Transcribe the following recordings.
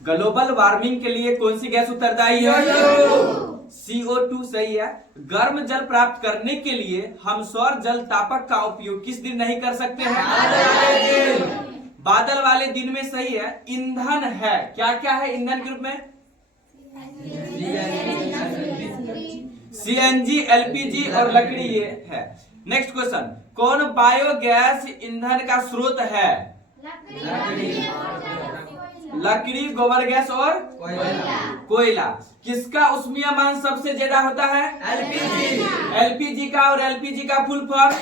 Global warming के लिए कौन सी गैस उत्तरदायी है? CO2 सही है। गर्म जल प्राप्त करने के लिए हम सौर जल तापक का उपयोग किस दिन नहीं कर सकते हैं? बादल वाले दिन में सही है। ईंधन है, क्या क्या है ईंधन के रूप में? CNG, LPG और लकड़ी ये है। नेक्स्ट क्वेश्चन, कौन बायोगैस ईंधन का स्रोत है? लकड़ी, गोबर गैस और कोयला। किसका उष्मीय मान सबसे ज्यादा होता है? LPG का। और LPG का full form?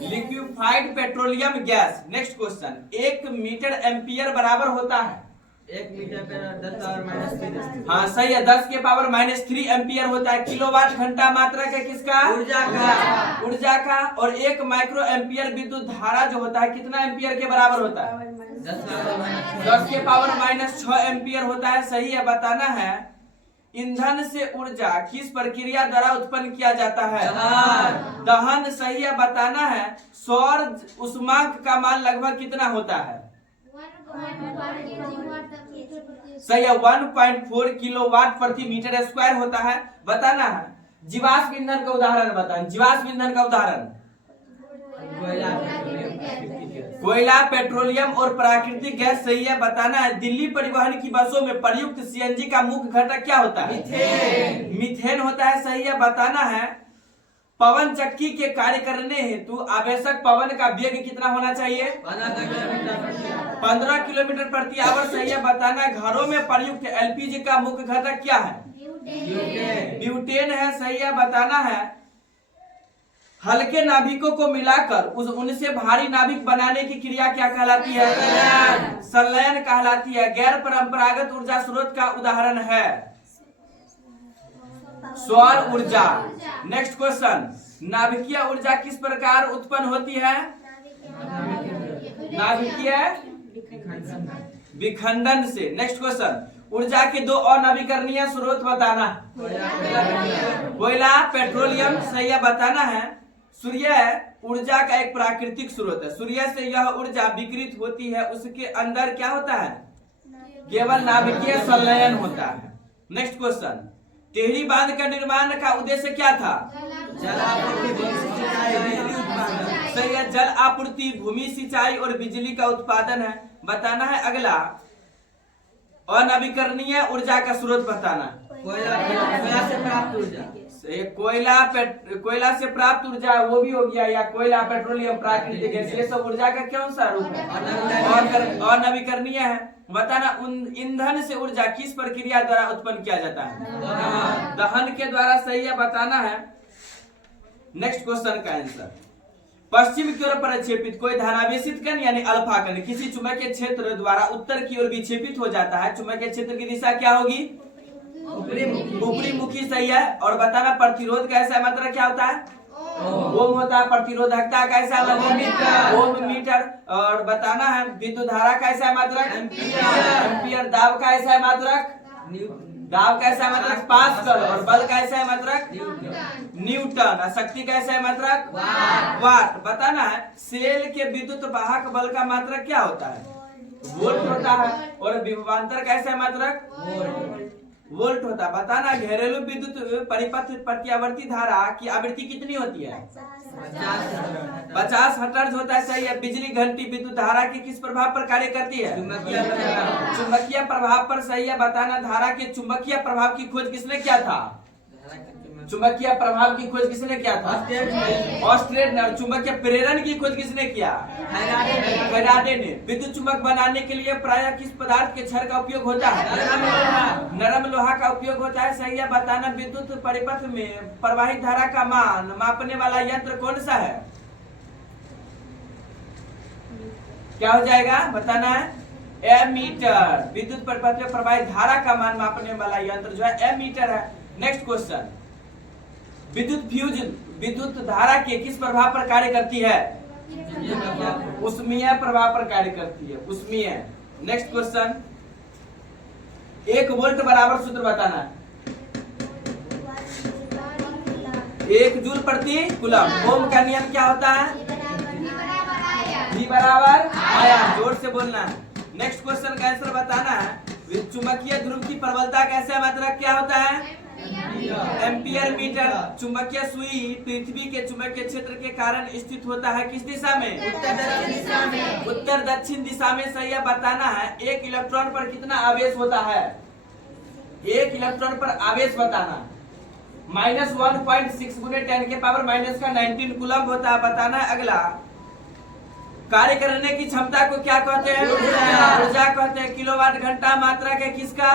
Liquefied petroleum gas. Next question, 1 metre ampere बराबर होता है? 1 मीटर पर 10 पावर -3। हाँ सही है, 10 के पावर -3 एम्पियर होता है। किलोवाट घंटा मात्रक है किसका? ऊर्जा का। और 1 माइक्रो एम्पियर विद्युत धारा जो होता है कितना एम्पियर के बराबर होता है? 10 के पावर -6 एम्पियर होता है। सही है, बताना है ईंधन से ऊर्जा किस प्रक्रिया द्वारा उत्पन्न किया जाता है? दहन। सही है, बताना है सौर उष्मांक का मान लगभग कितना होता है? सही है, 1.4 किलोवाट प्रति मीटर स्क्वायर होता है। बताना है जीवाश्म ईंधन का उदाहरण बताएं। जीवाश्म ईंधन का उदाहरण? कोयला, पेट्रोलियम और प्राकृतिक गैस। सही है, बताना है दिल्ली परिवहन की बसों में प्रयुक्त CNG का मुख्य घटक क्या होता है? मीथेन होता है। सही है, बताना है पवन चक्की के कार्य करने हेतु आवश्यक पवन का वेग कितना होना चाहिए? 15 किलोमीटर प्रति आवर। सही है, बताना है घरों में प्रयुक्त LPG का मुख्य घटक क्या है? ब्यूटेन है। सही है, बताना है हल्के नाभिकों को मिलाकर उनसे भारी नाभिक बनाने की क्रिया क्या कहलाती है? संलयन कहलाती है। गैर परंपरागत ऊर्जा स्रोत का उदाहरण है सौर ऊर्जा। नेक्स्ट क्वेश्चन, नाभिकीय ऊर्जा किस प्रकार उत्पन्न होती है? नाभिकीय विखंडन से। नेक्स्ट क्वेश्चन, ऊर्जा के 2 अनवीकरणीय स्रोत बताना। कोयला, पेट्रोलियम। सही है, बताना है सूर्य ऊर्जा का एक प्राकृतिक स्रोत है। सूर्य से यह ऊर्जा विकिरित होती है, उसके अंदर क्या होता है? केवल नाभिकीय संलयन होता है। नेक्स्ट क्वेश्चन, टिहरी बांध का निर्माण का उद्देश्य क्या था? सही है, जल आपूर्ति, भूमि सिंचाई और बिजली का उत्पादन है। बताना है अगला अनवीकरणीय ऊर्जा का स्रोत बताना। कोयला से प्राप्त ऊर्जा। कोयला से प्राप्त ऊर्जा वो भी हो गया, या कोयला, पेट्रोलियम, प्राकृतिक गैस, ये सब ऊर्जा का कौन सा रूप है? अनवीकरणीय है। बताना ईंधन से ऊर्जा किस प्रक्रिया द्वारा उत्पन्न किया जाता है? दहन के द्वारा। सही है, बताना है नेक्स्ट क्वेश्चन का आंसर, पश्चिम की ओर प्रक्षेपित कोई धनावेशित कण यानी अल्फा कण किसी चुंबकीय क्षेत्र द्वारा उत्तर की ओर विक्षेपित हो जाता है। चुंबकीय क्षेत्र की दिशा क्या होगी? ऊपरी मुखी। सही है। और बताना प्रतिरोध का ऐसा मात्रक क्या होता है? ओम होता है। प्रतिरोधकता का ऐसा मात्रक ओम मीटर। और बताना है विद्युत धारा का ऐसा मात्रक? एम्पियर। दाब का ऐसा मात्रक? दाब का ऐसा मात्रक? पास्कल। और बल का ऐसा मात्रक? न्यूटन। शक्ति का ऐसा मात्रक? वाट। बताना है सेल के विद्युत वाहक बल का मात्रक क्या होता है? वोल्ट होता है। और विभवांतर का ऐसा मात्रक? वोल्ट होता। बताना घरेलू विद्युत परिपथ प्रत्यावर्ती धारा की आवृत्ति कितनी होती है? 50 हर्ट्ज होता है। सही है। बिजली घंटी विद्युत धारा के किस प्रभाव पर कार्य करती है? चुंबकीय प्रभाव पर। सही है। बताना धारा के चुंबकीय प्रभाव की खोज किसने किया था? चुंबकीय प्रभाव की खोज किसने किया था? ऑस्ट्रेट ने। और चुंबकीय प्रेरण की खोज किसने किया? फैराडे ने। विद्युत चुंबक बनाने के लिए प्रायः किस पदार्थ के क्षण का उपयोग होता है? नरम लोहा का उपयोग होता है। सही है। बताना विद्युत परिपथ में प्रवाहित धारा का मान मापने वाला यंत्र कौन सा है? क्या हो जाएगा? बताना है एमीटर। विद्युत परिपथ में प्रवाहित धारा का मान मापने वाला यंत्र जो है एमीटर है। नेक्स्ट क्वेश्चन, विद्युत फ्यूज विद्युत धारा के किस प्रभाव पर कार्य करती है? उष्मीय प्रभाव पर कार्य करती है। उष्मीय। नेक्स्ट क्वेश्चन, 1 वोल्ट बराबर सूत्र बताना है। 1 जूल प्रति कूलम। ओम का नियम क्या होता है? V बराबर आयाम। जोर से बोलना है। नेक्स्ट क्वेश्चन का आंसर बताना है। चुंबकीय ध्रुव की प्रबलता का ऐसा मात्रक क्या होता है? Ampere metre. चुंबकीय सुई पृथ्वी के चुंबकीय क्षेत्र के कारण स्थित होता है किस दिशा में? उत्तर दक्षिण दिशा में। उत्तर दक्षिण दिशा में। सही है, बताना है एक इलेक्ट्रॉन पर कितना आवेश होता है? एक इलेक्ट्रॉन पर आवेश बताना -1.6 गुने 10 के पावर -19 कूलम्ब होता है। बताना है अगला, कार्य करने की क्षमता को क्या कहते हैं? ऊर्जा कहते हैं। किलोवाट घंटा मात्रक है किसका?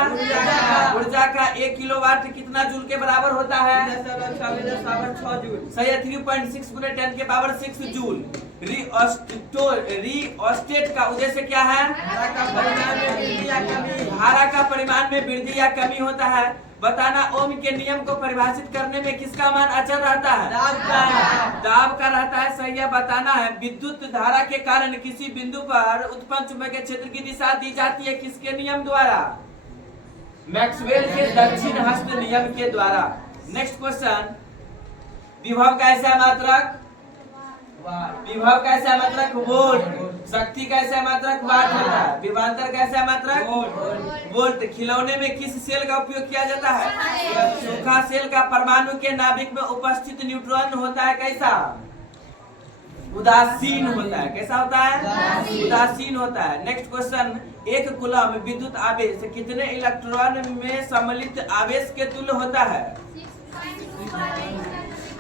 ऊर्जा का। 1 किलोवाट कितना जूल के बराबर होता है? 10⁻6 जूल। सही है, 3.6 गुने 10 के पावर 6 जूल। रिओस्टेट का उद्देश्य क्या है? धारा का परिमाण में वृद्धि या कमी। धारा का परिमाण में वृद्धि या कमी होता है। बताना ओम के नियम को परिभाषित करने में किसका मान अचल रहता है? दाब का। दाब का रहता है। सही है, बताना है विद्युत धारा के कारण किसी बिंदु पर उत्पन्न चुंबकीय क्षेत्र की दिशा दी जाती है किसके नियम द्वारा? मैक्सवेल के दक्षिण हस्त नियम के द्वारा। नेक्स्ट क्वेश्चन, विभव का ऐसा मात्रक? विभव का ऐसा मात्रक वोल्ट। शक्ति का ऐसा मात्रक वाट होता है। विभवांतर का ऐसा मात्रक वोल्ट। खिलौने में किस सेल का उपयोग किया जाता है? सूखा सेल का। परमाणु के नाभिक में उपस्थित न्यूट्रॉन होता है कैसा? उदासीन होता है। कैसा होता है? उदासीन होता है। नेक्स्ट क्वेश्चन, एक कूलम्ब विद्युत आवेश कितने इलेक्ट्रॉन में सम्मिलित आवेश के तुल्य होता है?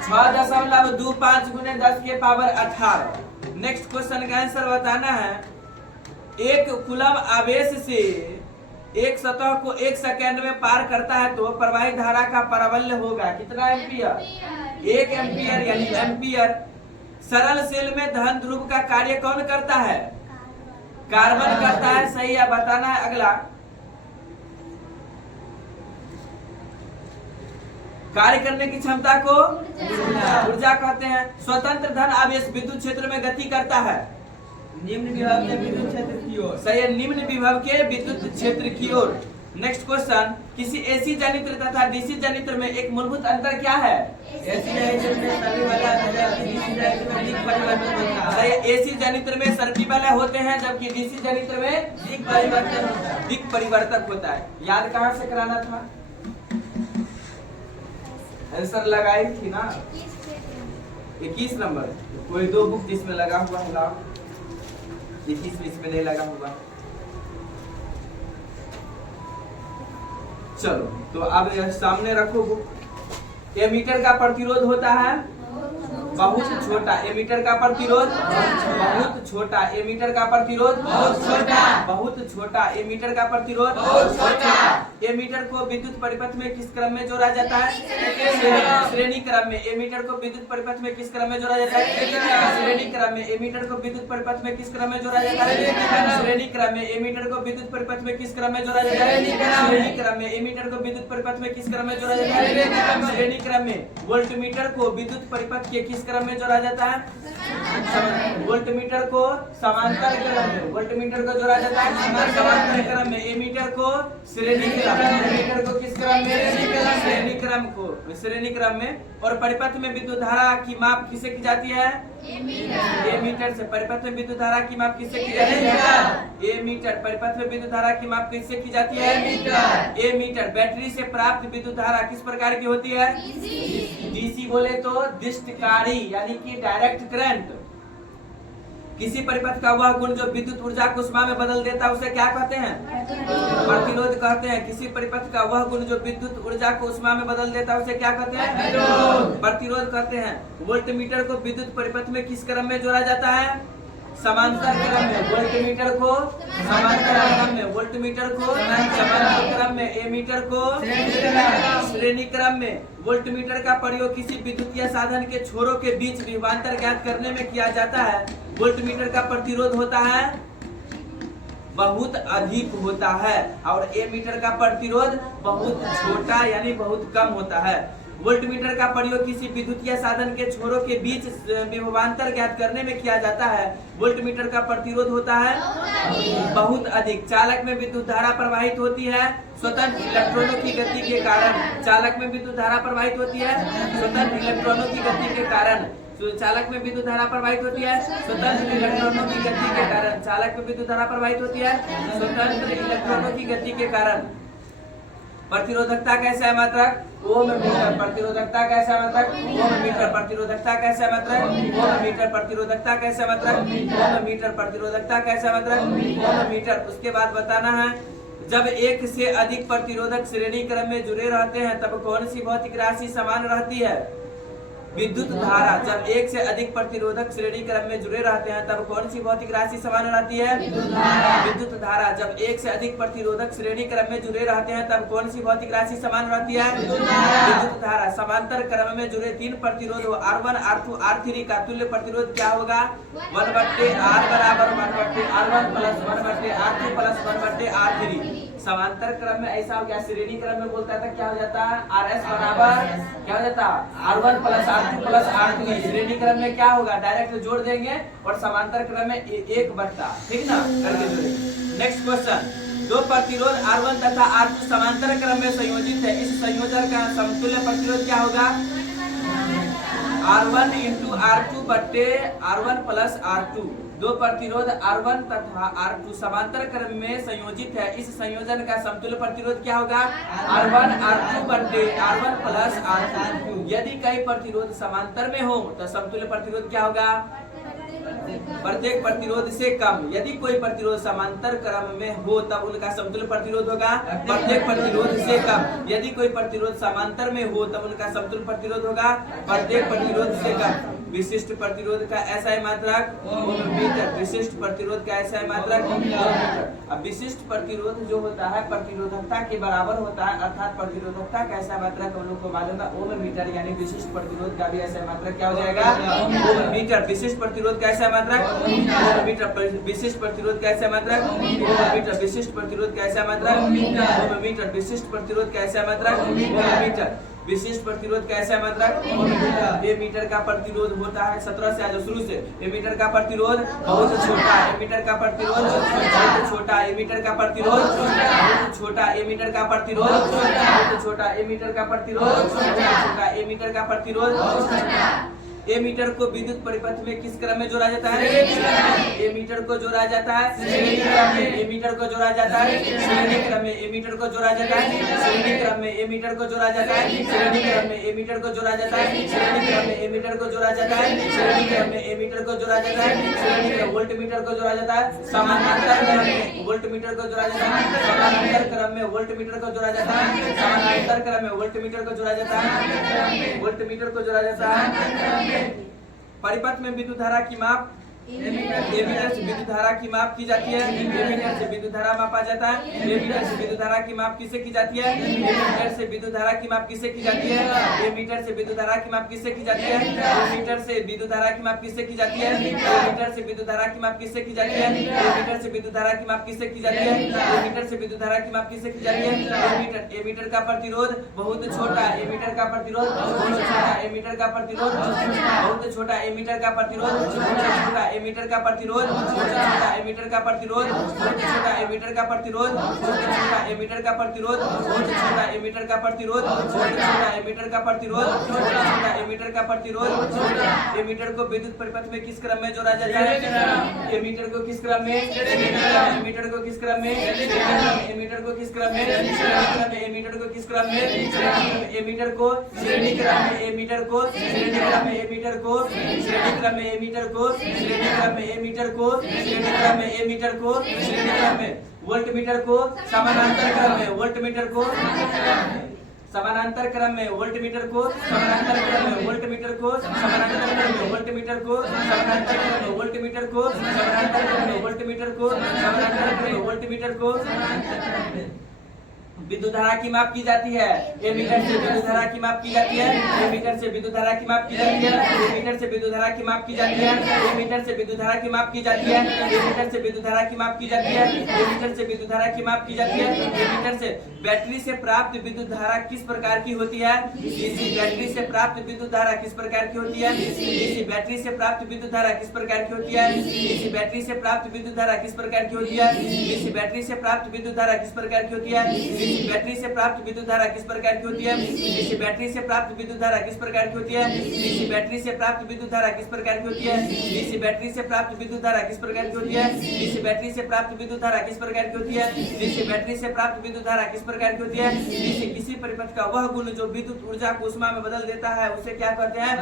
6.25 गुने 10 के पावर 18। नेक्स्ट क्वेश्चन का आंसर बताना है, एक कूलम्ब आवेश से एक सतह को 1 सेकंड में पार करता है तो प्रवाहित धारा का प्राबल्य होगा कितना एम्पियर? 1 एम्पियर यानी एम्पियर। सरल सेल में धन ध्रुव का कार्य कौन करता है? कार्बन करता है। सही है, बताना है अगला, कार्य करने की क्षमता को ऊर्जा कहते हैं। स्वतंत्र धन आवेश विद्युत क्षेत्र में गति करता है निम्न विभव के विद्युत क्षेत्र की ओर। सही है, निम्न विभव के विद्युत क्षेत्र की ओर। नेक्स्ट क्वेश्चन, किसी एसी जनित्र तथा डीसी जनित्र में एक मूलभूत अंतर क्या है? एसी जनित्र में सभी वाला डीसी जनित्र में दिक् परिवर्तन होता है। सही है, एसी जनित्र में सर्पी वाले होते हैं जबकि डीसी जनित्र में दिक् परिवर्तन होता है। दिक् परिवर्तक होता है। याद कहाँ से कराना था? आंसर लगाई थी ना 21 नंबर। कोई 2 बुक जिसमें लगा हुआ है लाओ, 21 में इसमें नहीं लगा हुआ। चलो तो अब सामने रखो बुक। एमीटर का प्रतिरोध होता है बहुत छोटा। एमीटर का प्रतिरोध बहुत छोटा। एमीटर का प्रतिरोध बहुत छोटा। बहुत छोटा। एमीटर का प्रतिरोध बहुत छोटा। एमीटर को विद्युत परिपथ में किस क्रम में जोड़ा जाता है? श्रेणी क्रम में। एमीटर को विद्युत परिपथ में किस क्रम में जोड़ा जाता है? श्रेणी क्रम में। एमीटर को विद्युत परिपथ में किस क्रम में जोड़ा जाता है? श्रेणी क्रम में। एमीटर को विद्युत परिपथ में किस क्रम में जोड़ा जाता है? श्रेणी क्रम में। एमीटर को विद्युत परिपथ में किस क्रम में जोड़ा जाता है? श्रेणी क्रम में। वोल्टमीटर को विद्युत परिपथ के किस क्रम में जोड़ा जाता है? वोल्टमीटर को समांतर क्रम में। वोल्टमीटर को जोड़ा जाता है समांतर क्रम में। एमीटर को श्रेणी क्रम। एमीटर को किस क्रम में? श्रेणी क्रम को। श्रेणी क्रम में। और परिपथ में विद्युत धारा की माप किससे की जाती है? एमीटर से। परिपथ में विद्युत धारा की माप किससे की जाती है? एमीटर। परिपथ में विद्युत धारा की माप किससे की जाती है? एमीटर। बैटरी से प्राप्त विद्युत धारा किस प्रकार की होती है? डीसी बोले तो दिष्टकारी यानी कि डायरेक्ट करंट। किसी परिपथ का वह गुण जो विद्युत ऊर्जा को ऊष्मा में बदल देता है उसे क्या कहते हैं? प्रतिरोध कहते हैं। किसी परिपथ का वह गुण जो विद्युत ऊर्जा को ऊष्मा में बदल देता है उसे क्या कहते हैं? प्रतिरोध कहते हैं। वोल्टमीटर को विद्युत परिपथ में किस क्रम में जोड़ा जाता है? समांतर क्रम में। वोल्टमीटर को समांतर क्रम में। वोल्टमीटर को समांतर क्रम में। एमीटर को श्रेणी क्रम में। वोल्टमीटर का प्रयोग किसी विद्युतीय साधन के छोरों के बीच विभवांतर ज्ञात करने में किया जाता है। वोल्टमीटर का प्रतिरोध होता है बहुत अधिक होता है और एमीटर का प्रतिरोध बहुत छोटा यानी बहुत कम होता है। वोल्टमीटर का प्रयोग किसी विद्युतीय साधन के छोरों के बीच विभवांतर ज्ञात करने में किया जाता है। वोल्टमीटर का प्रतिरोध होता है बहुत अधिक। चालक में विद्युत धारा प्रवाहित होती है स्वतंत्र इलेक्ट्रॉनों की गति के कारण। चालक में विद्युत धारा प्रवाहित होती है स्वतंत्र इलेक्ट्रॉनों की गति के कारण। तो चालक में विद्युत धारा प्रवाहित होती है स्वतंत्र इलेक्ट्रॉनों की गति के कारण। चालक में विद्युत धारा प्रवाहित होती है स्वतंत्र इलेक्ट्रॉनों की गति के कारण। प्रतिरोधकता कैसा है मात्रक ओम मीटर। प्रतिरोधकता कैसा है मात्रक ओम मीटर। प्रतिरोधकता कैसा है मात्रक ओम मीटर। प्रतिरोधकता कैसा है मात्रक ओम मीटर। प्रतिरोधकता कैसा है मात्रक ओम मीटर। उसके बाद बताना है जब एक से अधिक प्रतिरोधक श्रेणी क्रम में जुड़े रहते हैं तब कौन सी भौतिक राशि समान रहती है? विद्युत धारा। जब एक से अधिक प्रतिरोधक श्रेणी क्रम में जुड़े रहते हैं तब कौन सी भौतिक राशि समान रहती है? विद्युत धारा। जब एक से अधिक प्रतिरोधक श्रेणी क्रम में जुड़े रहते हैं तब कौन सी भौतिक राशि समान रहती है? विद्युत धारा। समांतर क्रम में जुड़े 3 प्रतिरोध R1 R2 R3 का तुल्य प्रतिरोध क्या होगा? 1/R बराबर 1/R1 plus 1/R2 plus 1/R3। समांतर क्रम में ऐसा हो गया, श्रेणी क्रम में बोलता था क्या हो जाता है? RS बराबर क्या हो जाता? R1 plus R2 plus R3। श्रेणी क्रम में क्या होगा? डायरेक्ट जोड़ देंगे और समांतर क्रम में 1/, ठीक ना, करके जोड़ेंगे। नेक्स्ट क्वेश्चन, दो प्रतिरोध R1 तथा R2 समांतर क्रम में संयोजित है, इस संयोजन का समतुल्य प्रतिरोध क्या होगा? R1 इंटू R2 बट्टे R1 प्लस R2। दो प्रतिरोध R1 तथा R2 समांतर क्रम में संयोजित है, इस संयोजन का समतुल्य प्रतिरोध क्या होगा? R1 R2 बट्टे R1 प्लस R2। यदि कई प्रतिरोध समांतर में हो तो समतुल्य प्रतिरोध क्या होगा? प्रत्येक प्रतिरोध से कम। यदि कोई प्रतिरोध समांतर क्रम में हो तब उनका समतुल्य प्रतिरोध होगा प्रत्येक प्रतिरोध से कम। यदि कोई प्रतिरोध समांतर में हो तब उनका समतुल्य प्रतिरोध होगा प्रत्येक प्रतिरोध से कम। विशिष्ट प्रतिरोध का ऐसा ही मात्रक ओम मीटर। विशिष्ट प्रतिरोध का ऐसा ही मात्रक ओम मीटर। अब विशिष्ट प्रतिरोध जो होता है प्रतिरोधकता के बराबर होता है, अर्थात प्रतिरोधकता का ऐसा मात्रक हम लोग को मालूम है ओम मीटर, यानी विशिष्ट प्रतिरोध का भी ऐसा मात्रक क्या हो जाएगा? ओम मीटर। विशिष्ट प्रतिरोध का ऐसा मात्रक ओम मीटर। विशिष्ट प्रतिरोध का ऐसा मात्रक ओम मीटर। विशिष्ट प्रतिरोध का ऐसा मात्रक ओम मीटर। विशिष्ट प्रतिरोध का ऐसा मात्रक ओम मीटर। विशिष्ट प्रतिरोध का ऐसा मात्रक ओम मीटर। ए मीटर का प्रतिरोध होता है 17 से आज शुरू से। ए मीटर का प्रतिरोध बहुत छोटा। ए मीटर का प्रतिरोध बहुत छोटा। ए मीटर का प्रतिरोध बहुत छोटा। ए मीटर का प्रतिरोध बहुत छोटा। ए मीटर का प्रतिरोध छोटा। ए मीटर का प्रतिरोध। ए मीटर को विद्युत परिपथ में किस क्रम में जोड़ा जाता है? ए मीटर को जोड़ा जाता है श्रेणी क्रम में। ए मीटर को जोड़ा जाता है श्रेणी क्रम में। ए मीटर को जोड़ा जाता है श्रेणी क्रम में। ए मीटर को जोड़ा जाता है श्रेणी क्रम में। ए मीटर को जोड़ा जाता है श्रेणी क्रम में। ए मीटर को जोड़ा जाता है श्रेणी क्रम में। ए मीटर को जोड़ा जाता है श्रेणी क्रम। वोल्ट मीटर को जोड़ा जाता है समानांतर क्रम में। वोल्ट मीटर को जोड़ा जाता है समानांतर क्रम में। वोल्ट मीटर को जोड़ा जाता है समानांतर क्रम में। वोल्ट मीटर को जोड़ा जाता है वोल्ट मीटर को जोड़ा जाता है। परिपथ में विद्युत धारा की माप ए मीटर से विद्युत धारा की माप की जाती है। ए मीटर से विद्युत धारा मापा जाता है। ए मीटर से विद्युत धारा की माप किससे की जाती है? ए मीटर से विद्युत धारा की माप किससे की जाती है? ए मीटर से विद्युत धारा की माप किससे की जाती है? ए मीटर से विद्युत धारा की माप किससे की जाती है? ए मीटर से विद्युत धारा की माप किससे की जाती है? ए मीटर से विद्युत धारा की माप किससे की जाती है? ए मीटर से विद्युत धारा की माप किससे की जाती है? ए मीटर का प्रतिरोध बहुत छोटा। ए मीटर का प्रतिरोध बहुत छोटा। ए मीटर का प्रतिरोध बहुत छोटा। ए मीटर का प्रतिरोध बहुत छोटा। ए मीटर का प्रतिरोध बहुत छोटा। ए मीटर का प्रतिरोध बहुत छोटा। ए मीटर का प्रतिरोध बहुत छोटा। ए मीटर का प्रतिरोध बहुत छोटा। ए मीटर का प्रतिरोध बहुत छोटा। ए मीटर का प्रतिरोध बहुत छोटा। ए मीटर का प्रतिरोध छोटा। ए मीटर को विद्युत परिपथ में किस क्रम में जोड़ा जाता है? ए मीटर को किस क्रम में? ए मीटर को किस क्रम में? ए मीटर को किस क्रम में? ए मीटर को किस क्रम में? ए मीटर को श्रेणी क्रम में। ए मीटर को श्रेणी क्रम में। ए मीटर को श्रेणी क्रम में। ए मीटर को श्रेणी क्रम में। ए मीटर को श्रेणी क्रम में। ए मीटर को श्रेणी क्रम में। वोल्ट मीटर को समानांतर क्रम में। वोल्ट मीटर को समानांतर क्रम में। वोल्ट मीटर को समानांतर क्रम में। वोल्ट मीटर को समानांतर क्रम में। वोल्ट मीटर को समानांतर क्रम में। वोल्ट मीटर को समानांतर क्रम में। वोल्ट मीटर को समानांतर क्रम में। वोल्ट मीटर को विद्युत धारा की माप की जाती है। ए मीटर से विद्युत धारा की माप की जाती है। ए मीटर से विद्युत धारा की माप की जाती है। ए मीटर से विद्युत धारा की माप की जाती है। ए मीटर से विद्युत धारा की माप की जाती है। ए मीटर से विद्युत धारा की माप की जाती है। ए मीटर से विद्युत धारा की माप की जाती है। ए मीटर से बैटरी से प्राप्त विद्युत धारा किस प्रकार की होती है? डीसी बैटरी से प्राप्त विद्युत धारा किस प्रकार की होती है? डीसी बैटरी से प्राप्त विद्युत धारा किस प्रकार की होती है? डीसी बैटरी से प्राप्त विद्युत धारा किस प्रकार की होती है? डीसी बैटरी से प्राप्त विद्युत धारा किस प्रकार की होती है? डीसी बैटरी से प्राप्त विद्युत धारा किस प्रकार की होती है? डीसी बैटरी से प्राप्त विद्युत धारा किस प्रकार की होती है? डीसी बैटरी से प्राप्त विद्युत धारा किस प्रकार की होती है? डीसी बैटरी से प्राप्त विद्युत धारा किस प्रकार की होती है? डीसी बैटरी से प्राप्त विद्युत धारा किस प्रकार की होती है? डीसी बैटरी से प्राप्त विद्युत धारा किस प्रकार की होती है? डीसी किसी परिपथ का वह गुण जो विद्युत ऊर्जा को ऊष्मा में बदल देता है उसे क्या कहते हैं?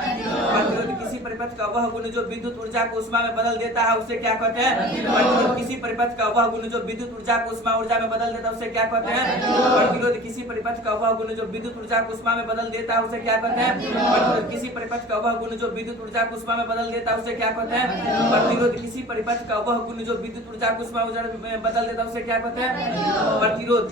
प्रतिरोध। किसी परिपथ का वह गुण जो विद्युत ऊर्जा को ऊष्मा में बदल देता है उसे क्या कहते हैं? प्रतिरोध। किसी परिपथ का वह गुण जो विद्युत ऊर्जा को ऊर्जा में बदल देता है उसे क्या कहते हैं? प्रतिरोध। किसी परिपथ का वह गुण जो विद्युत ऊर्जा को ऊष्मा में बदल देता है उसे क्या कहते हैं? प्रतिरोध। किसी परिपथ का वह गुण जो विद्युत ऊर्जा को ऊष्मा में बदल देता है उसे क्या कहते हैं? प्रतिरोध। किसी परिपथ का वह गुण जो विद्युत ऊर्जा को ऊष्मा में बदल देता है उसे क्या कहते हैं? प्रतिरोध।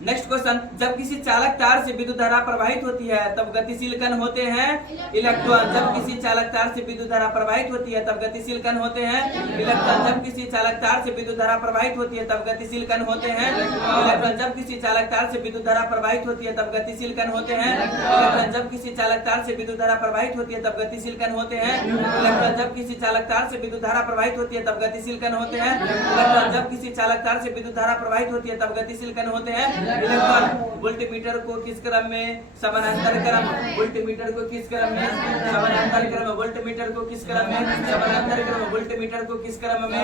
नेक्स्ट क्वेश्चन, जब किसी चालक तार से विद्युत धारा प्रवाहित होती है तब गतिशील कण होते हैं इलेक्ट्रॉन। जब किसी चालक तार से विद्युत धारा प्रवाहित होती है तब गतिशील कण होते हैं इलेक्ट्रॉन। जब किसी चालक तार से विद्युत धारा प्रवाहित होती है तब गतिशील कण होते हैं इलेक्ट्रॉन। जब किसी चालक तार से विद्युत धारा प्रवाहित होती है तब गतिशील कण होते हैं इलेक्ट्रॉन। जब किसी चालक तार से विद्युत धारा प्रवाहित होती है तब गतिशील कण होते हैं इलेक्ट्रॉन। जब किसी चालक तार से विद्युत धारा प्रवाहित होती है तब गतिशील कण होते हैं इलेक्ट्रॉन। जब किसी चालक तार से विद्युत धारा प्रवाहित होती है तब गतिशील कण होते हैं इलेक्ट्रॉन। वोल्टमीटर को किस क्रम में? समानांतर क्रम। वोल्टमीटर को किस क्रम में? समानांतर क्रम। वोल्टमीटर को किस क्रम में? समानांतर क्रम। वोल्टमीटर को किस क्रम में?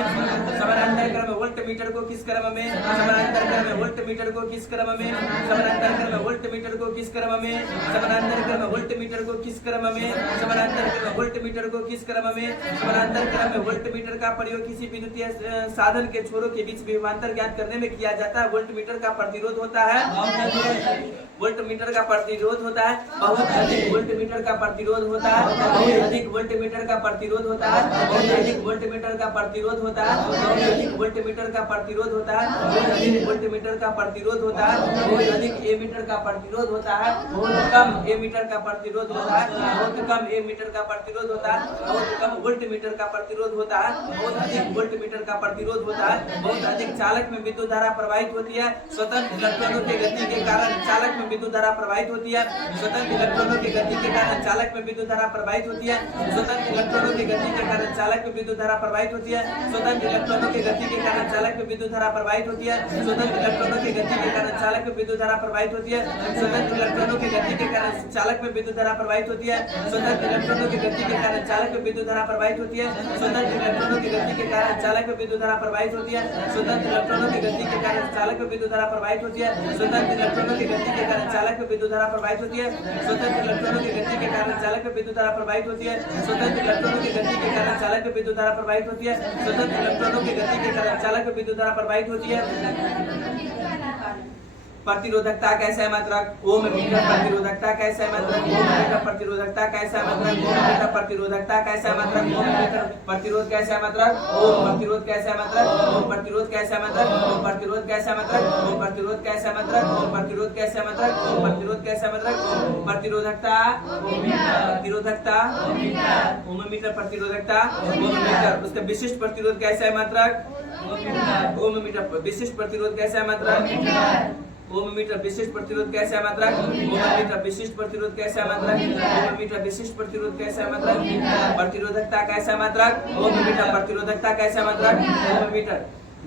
समानांतर क्रम। वोल्टमीटर को किस क्रम में? समानांतर क्रम। वोल्टमीटर को किस क्रम में? समानांतर क्रम। वोल्टमीटर को किस क्रम में? समानांतर क्रम। वोल्टमीटर को किस क्रम में? समानांतर क्रम। वोल्टमीटर को किस क्रम में? समानांतर क्रम में। वोल्टमीटर का प्रयोग किसी विद्युतीय साधन के छोरों के बीच विभवांतर ज्ञात करने में किया जाता है। वोल्टमीटर का प्रतिरोध होता है वोल्टमीटर का प्रतिरोध होता है बहुत अधिक। वोल्टमीटर का प्रतिरोध होता है बहुत अधिक। वोल्टमीटर का प्रतिरोध होता है बहुत अधिक। वोल्टमीटर का प्रतिरोध होता है बहुत अधिक। वोल्टमीटर का प्रतिरोध होता है बहुत अधिक। वोल्टमीटर का प्रतिरोध होता है बहुत अधिक। एमीटर का प्रतिरोध होता है बहुत कम। एमीटर का प्रतिरोध होता है बहुत कम। एमीटर का प्रतिरोध होता है बहुत कम। वोल्टमीटर का प्रतिरोध होता है बहुत अधिक। वोल्टमीटर का प्रतिरोध होता है बहुत अधिक। चालक में विद्युत धारा प्रवाहित होती है स्वतंत्र इलेक्ट्रॉनों के गति के कारण चालक में विद्युत धारा प्रवाहित होती है स्वतंत्र इलेक्ट्रॉनों की गति के कारण चालक में विद्युत धारा प्रवाहित होती है स्वतंत्र इलेक्ट्रॉनों की गति के कारण चालक में विद्युत धारा प्रवाहित होती है स्वतंत्र इलेक्ट्रॉनों की गति के कारण चालक में विद्युत धारा प्रवाहित होती है स्वतंत्र इलेक्ट्रॉनों की गति के कारण चालक में विद्युत धारा प्रवाहित होती है स्वतंत्र इलेक्ट्रॉनों की गति के कारण चालक में विद्युत धारा प्रवाहित होती है स्वतंत्र इलेक्ट्रॉनों की गति के कारण चालक में विद्युत धारा प्रवाहित होती है स्वतंत्र इलेक्ट्रॉनों की गति के कारण चालक में विद्युत धारा प्रवाहित होती है स्वतंत्र इलेक्ट्रॉनों की गति के कारण चालक में विद्युत धारा प्रवाहित होती है स्वतंत्र इलेक्ट्रॉनों की गति के कारण चालक में विद्युत धारा प्रवाहित होती है स्वतंत्र इलेक्ट्रॉनों की गति के कारण चालक में विद्युत धारा प्रवाहित होती है स्वतंत्र इलेक्ट्रॉनों की गति के कारण चालक में विद्युत धारा प्रवाहित होती है स्वतंत्र इलेक्ट्रॉनों की गति के कारण चालक में विद्युत धारा प्रवाहित होती है। प्रतिरोधकता कैसा है मात्रक? ओम मीटर। प्रतिरोधकता कैसा है मात्रक? ओम मीटर। प्रतिरोधकता कैसा है मात्रक? ओम मीटर। प्रतिरोधकता कैसा है मात्रक? ओम मीटर। प्रतिरोध कैसा है मात्रक? ओम प्रतिरोध कैसा है मात्रक? ओम प्रतिरोध कैसा है मात्रक? ओम प्रतिरोध कैसा है मात्रक? ओम प्रतिरोध कैसा है मात्रक? ओम प्रतिरोध कैसा है मात्रक? ओम प्रतिरोध कैसा है मात्रक? प्रतिरोधकता प्रतिरोधकता ओम मीटर। प्रतिरोधकता ओम मीटर। उसका विशिष्ट प्रतिरोध कैसा है मात्रक? ओम मीटर। विशिष्ट प्रतिरोध कैसा है मात्रक? ओम मीटर। विशिष्ट प्रतिरोध कैसा है मात्रक? ओम मीटर। विशिष्ट प्रतिरोध कैसा है मात्रक? ओम मीटर। विशिष्ट प्रतिरोध कैसा है मात्रक? प्रतिरोधकता कैसा है मात्रक? ओम मीटर। प्रतिरोधकता कैसा है मात्रक? ओम मीटर।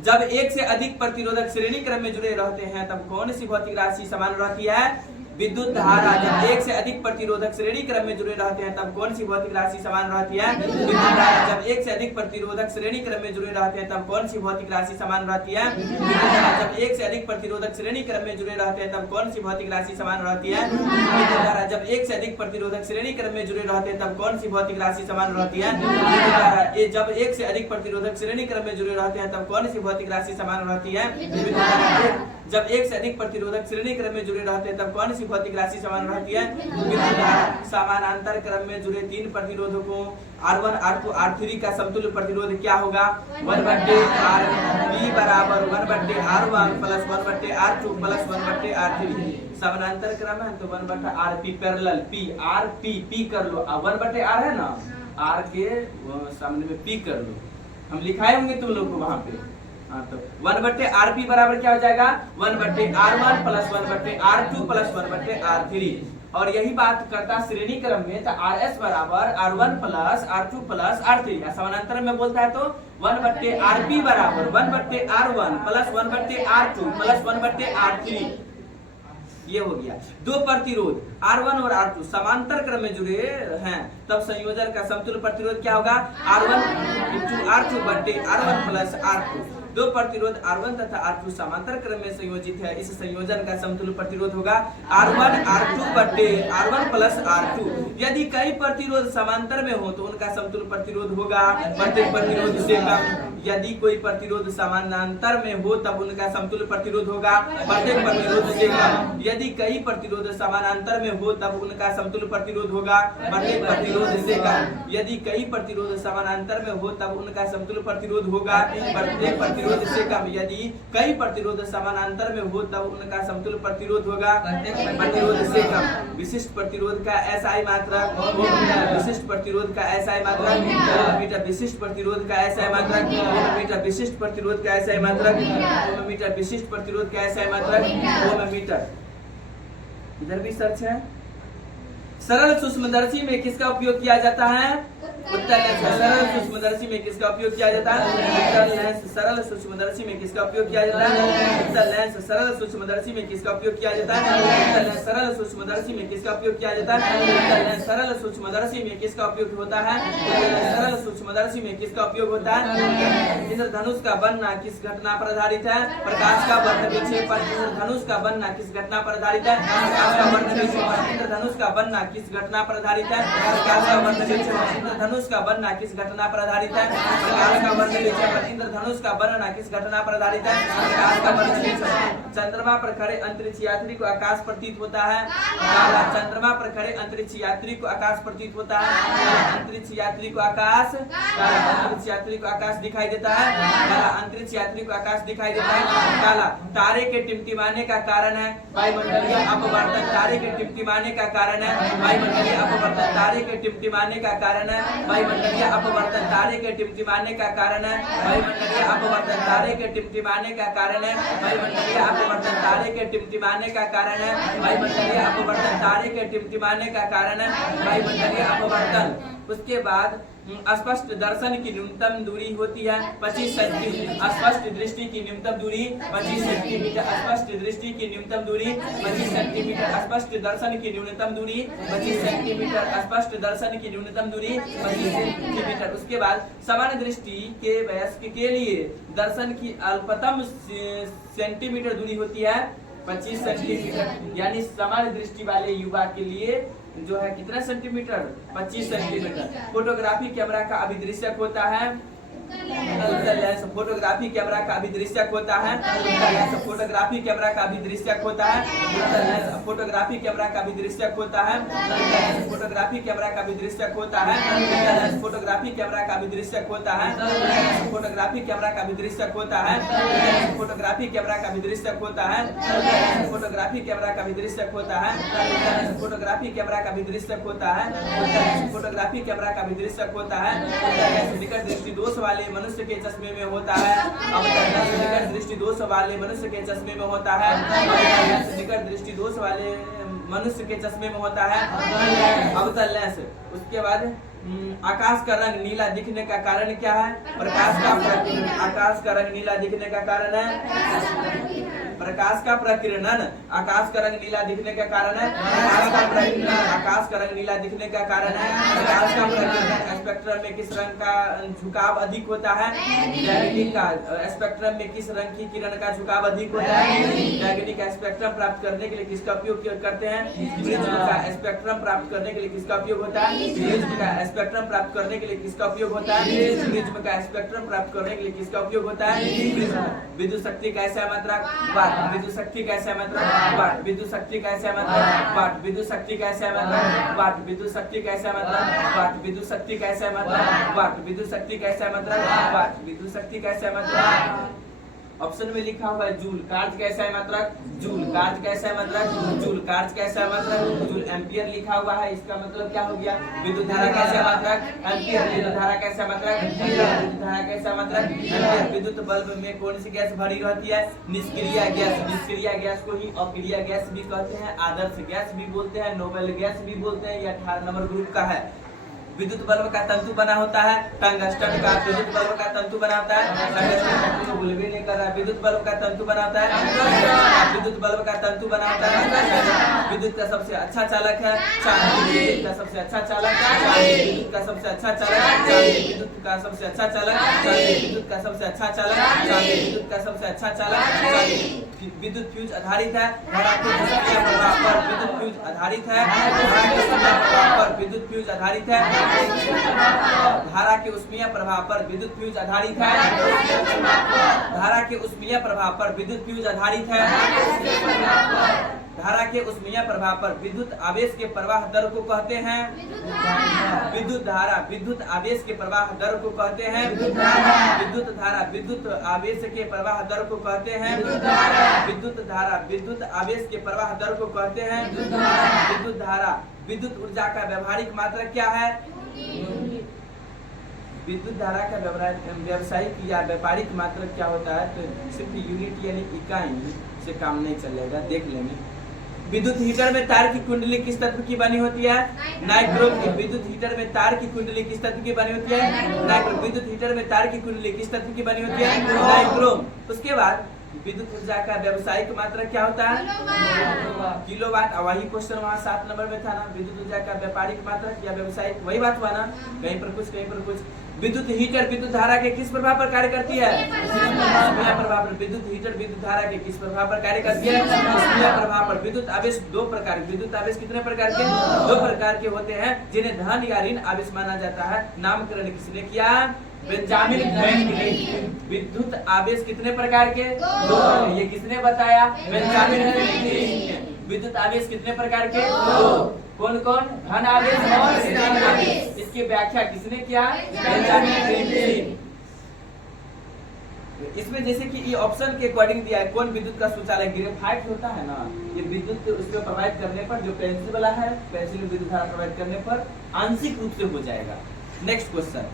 जब एक से अधिक प्रतिरोधक श्रेणी क्रम में जुड़े रहते हैं तब कौन सी भौतिक राशि समान रहती है? विद्युत धारा। जब एक से अधिक प्रतिरोधक श्रेणी क्रम में जुड़े रहते हैं तब कौन सी भौतिक राशि समान रहती है? विद्युत धारा। जब एक से अधिक प्रतिरोधक श्रेणी क्रम में जुड़े रहते हैं तब कौन सी भौतिक राशि समान रहती है? विद्युत धारा। जब एक से अधिक प्रतिरोधक श्रेणी क्रम में जुड़े रहते हैं तब कौन सी भौतिक राशि समान रहती है? विद्युत धारा। जब एक से अधिक प्रतिरोधक श्रेणी क्रम में जुड़े रहते हैं तब कौन सी भौतिक राशि समान रहती है? विद्युत धारा। जब एक से अधिक प्रतिरोधक श्रेणी क्रम में जुड़े रहते हैं तब कौन सी भौतिक राशि समान रहती है? विद्युत धारा। जब एक से अधिक प्रतिरोधक श्रेणी क्रम में जुड़े रहते हैं तब कौन सी भौतिक राशि समान रहती है? विद्युत धारा। समानांतर क्रम में जुड़े तीन प्रतिरोधकों R1, R2, R3 का समतुल्य प्रतिरोध क्या होगा? 1/RP बराबर 1/R1 plus 1/R2 plus 1/R3। समानांतर क्रम है तो 1/RP parallel P RP P कर लो। 1/R है ना, R के सामने में P कर लो। हम लिखाए होंगे तुम लोग को वहां पे। हाँ तो 1/RP बराबर क्या हो जाएगा? 1/R1 plus 1/R2 plus 1/R3। और यही बात करता श्रेणी क्रम में तो RS बराबर R1 plus R2 plus R3। समानांतर में बोलता है तो 1/Rp बराबर 1/R1 plus 1/R2 plus 1/R3। ये हो गया। दो प्रतिरोध R1 और R2 समांतर क्रम में जुड़े हैं, तब संयोजन का समतुल्य प्रतिरोध क्या होगा? R1 R2 बटे R1 प्लस R2। दो प्रतिरोध R1 तथा R2 समांतर क्रम में संयोजित है, इस संयोजन का समतुल्य प्रतिरोध होगा R1 R2 बटे R1 प्लस R2। यदि कई प्रतिरोध समांतर में हो तो उनका समतुल्य प्रतिरोध होगा प्रत्येक प्रतिरोध से कम। यदि कोई प्रतिरोध समानांतर में हो तब उनका समतुल्य प्रतिरोध होगा प्रत्येक प्रतिरोध से कम। यदि कई प्रतिरोध समानांतर में हो तब उनका समतुल्य प्रतिरोध होगा प्रत्येक प्रतिरोध से कम। यदि कई प्रतिरोध समानांतर में हो तब उनका समतुल्य प्रतिरोध होगा प्रत्येक प्रतिरोध से कम। यदि कई प्रतिरोध समानांतर में हो तब उनका समतुल्य प्रतिरोध होगा प्रत्येक प्रतिरोध से कम। विशिष्ट प्रतिरोध का SI मात्रक, विशिष्ट प्रतिरोध का SI मात्रक मीटर, विशिष्ट प्रतिरोध का SI मात्रक मीटर, विशिष्ट प्रतिरोध का SI मात्रक मीटर, विशिष्ट प्रतिरोध का SI मात्रक मीटर। इधर भी सर्च है। सरल सूक्ष्मदर्शी में किसका उपयोग किया जाता है? उत्तल लेंस। सरल सूक्ष्मदर्शी में किसका उपयोग किया जाता है? उत्तल लेंस। सरल सूक्ष्मदर्शी में किसका उपयोग किया जाता है? उत्तल लेंस। सरल सूक्ष्मदर्शी में किसका उपयोग किया जाता है? उत्तल लेंस। सरल सूक्ष्मदर्शी में किसका उपयोग किया जाता है? उत्तल लेंस। सरल सूक्ष्मदर्शी में किसका उपयोग होता है? सरल सूक्ष्मदर्शी में किसका उपयोग होता है? इंद्रधनुष का बनना किस घटना पर आधारित है? प्रकाश का वर्ण विक्षेपण। इंद्रधनुष का बनना किस घटना पर आधारित है? प्रकाश का वर्ण विक्षेपण। इंद्रधनुष का बनना किस घटना पर आधारित है? प्रकाश का वर्ण विक्षेपण। इंद्रधनुष का बनना किस घटना पर आधारित है? प्रकाश का वर्ण विक्षेपण। इंद्रधनुष का बनना किस घटना पर आधारित है? प्रकाश का वर्ण विक्षेपण। चंद्रमा पर खड़े अंतरिक्ष यात्री को आकाश प्रतीत होता है काला। चंद्रमा पर खड़े अंतरिक्ष यात्री को आकाश प्रतीत होता है। अंतरिक्ष यात्री को आकाश काला। अंतरिक्ष यात्री को आकाश दिखाई देता है काला। अंतरिक्ष यात्री को आकाश दिखाई देता है काला। तारे के टिमटिमाने का कारण है वायुमंडलीय अपवर्तन। तारे के टिमटिमाने का कारण है वायुमंडलीय अपवर्तन। तारे के टिमटिमाने का कारण है वायुमंडलीय अपवर्तन। तारे के टिमटिमाने का कारण है वायुमंडलीय अपवर्तन। तारे के टिमटिमाने का कारण है वायुमंडलीय अपवर्तन। तारे के टिमटिमाने का कारण है वायुमंडलीय अपवर्तन। तारे के टिमटिमाने का कारण है वायुमंडलीय अपवर्तन। उसके बाद स्पष्ट दर्शन की न्यूनतम दूरी होती है 25 सेंटीमीटर। स्पष्ट दृष्टि की न्यूनतम दूरी 25 सेंटीमीटर। स्पष्ट दृष्टि की न्यूनतम दूरी 25 सेंटीमीटर। स्पष्ट दर्शन की न्यूनतम दूरी 25 सेंटीमीटर। स्पष्ट दर्शन की न्यूनतम दूरी 25 सेंटीमीटर। उसके बाद सामान्य दृष्टि के वयस्क के लिए दर्शन की अल्पतम सेंटीमीटर दूरी होती है 25 सेंटीमीटर। यानी सामान्य दृष्टि वाले युवा के लिए जो है कितना सेंटीमीटर? 25 सेंटीमीटर। फोटोग्राफी कैमरा का अभिदृश्यक होता है उत्तल लेंस। फोटोग्राफी कैमरा का अभिदृश्यक होता है उत्तल लेंस। फोटोग्राफी कैमरा का अभिदृश्यक होता है उत्तल लेंस। फोटोग्राफी कैमरा का अभिदृश्यक होता है उत्तल लेंस। फोटोग्राफी कैमरा का अभिदृश्यक होता है उत्तल लेंस। फोटोग्राफी कैमरा का अभिदृश्यक होता है फोटोग्राफी कैमरा का अभिदृश्यक होता है फोटोग्राफी कैमरा का अभिदृश्यक होता है फोटोग्राफी कैमरा का अभिदृश्यक होता है फोटोग्राफी कैमरा का अभिदृश्यक होता है फोटोग्राफी कैमरा का अभिदृश्यक होता है। निकट दृष्टि दोष वाले मनुष्य के चश्मे में होता है निकट दृष्टि दोष वाले मनुष्य के चश्मे में होता है निकट दृष्टि दोष वाले मनुष्य के चश्मे में होता है अवतल लेंस। उसके बाद आकाश का रंग नीला दिखने का कारण क्या है? प्रकाश का प्रकीर्णन। आकाश का रंग नीला दिखने का कारण है प्रकाश का प्रकीर्णन। आकाश का रंग नीला दिखने का कारण है प्रकाश का प्रकीर्णन। आकाश का रंग नीला दिखने का कारण है प्रकाश का प्रकीर्णन। स्पेक्ट्रम में किस रंग का झुकाव अधिक होता है? बैगनी का। स्पेक्ट्रम में किस रंग की किरण का झुकाव अधिक होता है? बैगनी का। स्पेक्ट्रम प्राप्त करने के लिए किसका उपयोग करते हैं? प्रिज्म का। स्पेक्ट्रम प्राप्त करने के लिए किसका उपयोग होता है? प्रिज्म का। स्पेक्ट्रम प्राप्त करने के लिए किसका उपयोग होता है? प्रिज्म का। स्पेक्ट्रम प्राप्त करने के लिए किसका उपयोग होता है? प्रिज्म। विद्युत शक्ति का SI मात्रक वाट। विद्युत शक्ति का SI मात्रक वाट। विद्युत शक्ति का SI मात्रक वाट। विद्युत शक्ति का SI मात्रक वाट। विद्युत शक्ति का SI मात्रक वाट। विद्युत शक्ति का SI मात्रक वाट। विद्युत शक्ति का SI मात्रक वाट। विद्युत शक्ति का SI मात्रक। ऑप्शन में लिखा हुआ है जूल। कार्य का SI मात्रक जूल। कार्य का SI मात्रक जूल। कार्य का SI मात्रक जूल। एम्पियर लिखा हुआ है, इसका मतलब क्या हो गया? विद्युत धारा का SI मात्रक एम्पियर। विद्युत धारा का SI मात्रक विद्युत धारा का SI मात्रक एम्पियर। विद्युत बल्ब में कौन सी गैस भरी रहती है? निष्क्रिय गैस। निष्क्रिय गैस को ही अक्रिय गैस भी कहते हैं, आदर्श गैस भी बोलते हैं, नोबेल गैस भी बोलते हैं। यह 18 नंबर ग्रुप का है। विद्युत बल्ब का तंतु बना होता है टंगस्टन का। विद्युत बल्ब का तंतु बना होता है टंगस्टन का। भूल भी नहीं कर रहा। विद्युत बल्ब का तंतु बना होता है विद्युत बल्ब का तंतु बना होता है। विद्युत का सबसे अच्छा चालक है चांदी। विद्युत का सबसे अच्छा चालक चांदी। विद्युत का सबसे अच्छा चालक चांदी। विद्युत का सबसे अच्छा चालक चांदी। विद्युत का सबसे अच्छा चालक चांदी। विद्युत का सबसे अच्छा चालक चांदी। विद्युत फ्यूज आधारित है धारा के उष्मीय प्रभाव पर। विद्युत फ्यूज आधारित है धारा के उष्मीय प्रभाव पर। विद्युत फ्यूज आधारित है धारा के उष्मीय प्रभाव पर। विद्युत फ्यूज आधारित है धारा के उष्मीय प्रभाव पर। विद्युत फ्यूज आधारित है धारा के उष्मीय प्रभाव पर। विद्युत आवेश के प्रवाह दर को कहते हैं विद्युत धारा। विद्युत आवेश के प्रवाह दर को कहते हैं विद्युत धारा। विद्युत आवेश के प्रवाह दर को कहते हैं विद्युत धारा। विद्युत आवेश के प्रवाह दर को कहते हैं विद्युत धारा। विद्युत ऊर्जा का व्यवहारिक मात्रक क्या है? विद्युत धारा का व्यावसायिक या व्यापारिक मात्रक क्या होता है? तो सिर्फ यूनिट यानी इकाई से काम नहीं चलेगा, देख लेंगे। विद्युत हीटर में तार की कुंडली किस तत्व की बनी होती है? नाइक्रोम की। विद्युत हीटर में तार की कुंडली किस तत्व की बनी होती है? नाइक्रोम। विद्युत हीटर में तार की कुंडली किस तत्व की बनी होती है? नाइक्रोम। उसके बाद विद्युत ऊर्जा का व्यावसायिक मात्रक क्या होता है? किलोवाट। वही क्वेश्चन वहाँ 7 नंबर में था ना, विद्युत ऊर्जा का व्यापारिक मात्रक या व्यावसायिक, वही बात हुआ ना, कहीं पर कुछ कहीं पर कुछ। विद्युत हीटर विद्युत धारा के किस प्रभाव पर कार्य करती है? उष्मीय प्रभाव पर। विद्युत हीटर विद्युत धारा के किस प्रभाव पर कार्य करती है? उष्मीय प्रभाव पर। विद्युत आवेश 2 प्रकार। विद्युत आवेश कितने प्रकार के? 2 प्रकार के होते हैं जिन्हें धन या ऋण आवेश माना जाता है। नामकरण किसने किया? Benjamin Franklin. विद्युत आवेश कितने प्रकार के? 2। ये किसने बताया? Benjamin Franklin. विद्युत आवेश कितने प्रकार के? 2। कौन कौन? धन आवेश और ऋण आवेश। इसकी व्याख्या किसने किया? Benjamin Franklin. इसमें जैसे कि ये ऑप्शन के अकॉर्डिंग दिया है, कौन विद्युत का सुचालक? ग्रेफाइट होता है ना, ये विद्युत उसको प्रभावित करने पर, जो पेंसिल वाला है, पेंसिल में विद्युत धारा प्रभावित करने पर आंशिक रूप से हो जाएगा। नेक्स्ट क्वेश्चन,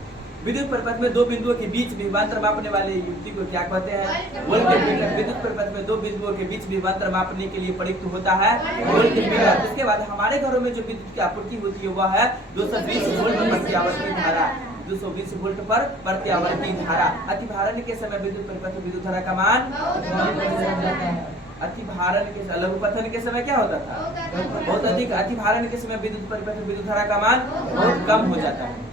विद्युत परिपथ में 2 बिंदुओं के बीच विभवांतर मापने वाले युक्ति को क्या कहते हैं? वोल्टमीटर। विद्युत परिपथ में 2 बिंदुओं के बीच विभवांतर मापने के लिए प्रयुक्त होता है वोल्टमीटर। उसके बाद हमारे घरों में जो विद्युत की आपूर्ति होती है वह है 220 वोल्ट प्रति आवर्ती धारा। 220 वोल्ट पर प्रति आवर्ती धारा। अतिभारण के समय विद्युत परिपथ में विद्युत धारा का मान अतिभारण के लघुपथन के समय क्या होता था? बहुत अधिक। अतिभारण के समय विद्युत परिपथ में विद्युत धारा का मान बहुत कम हो जाता है।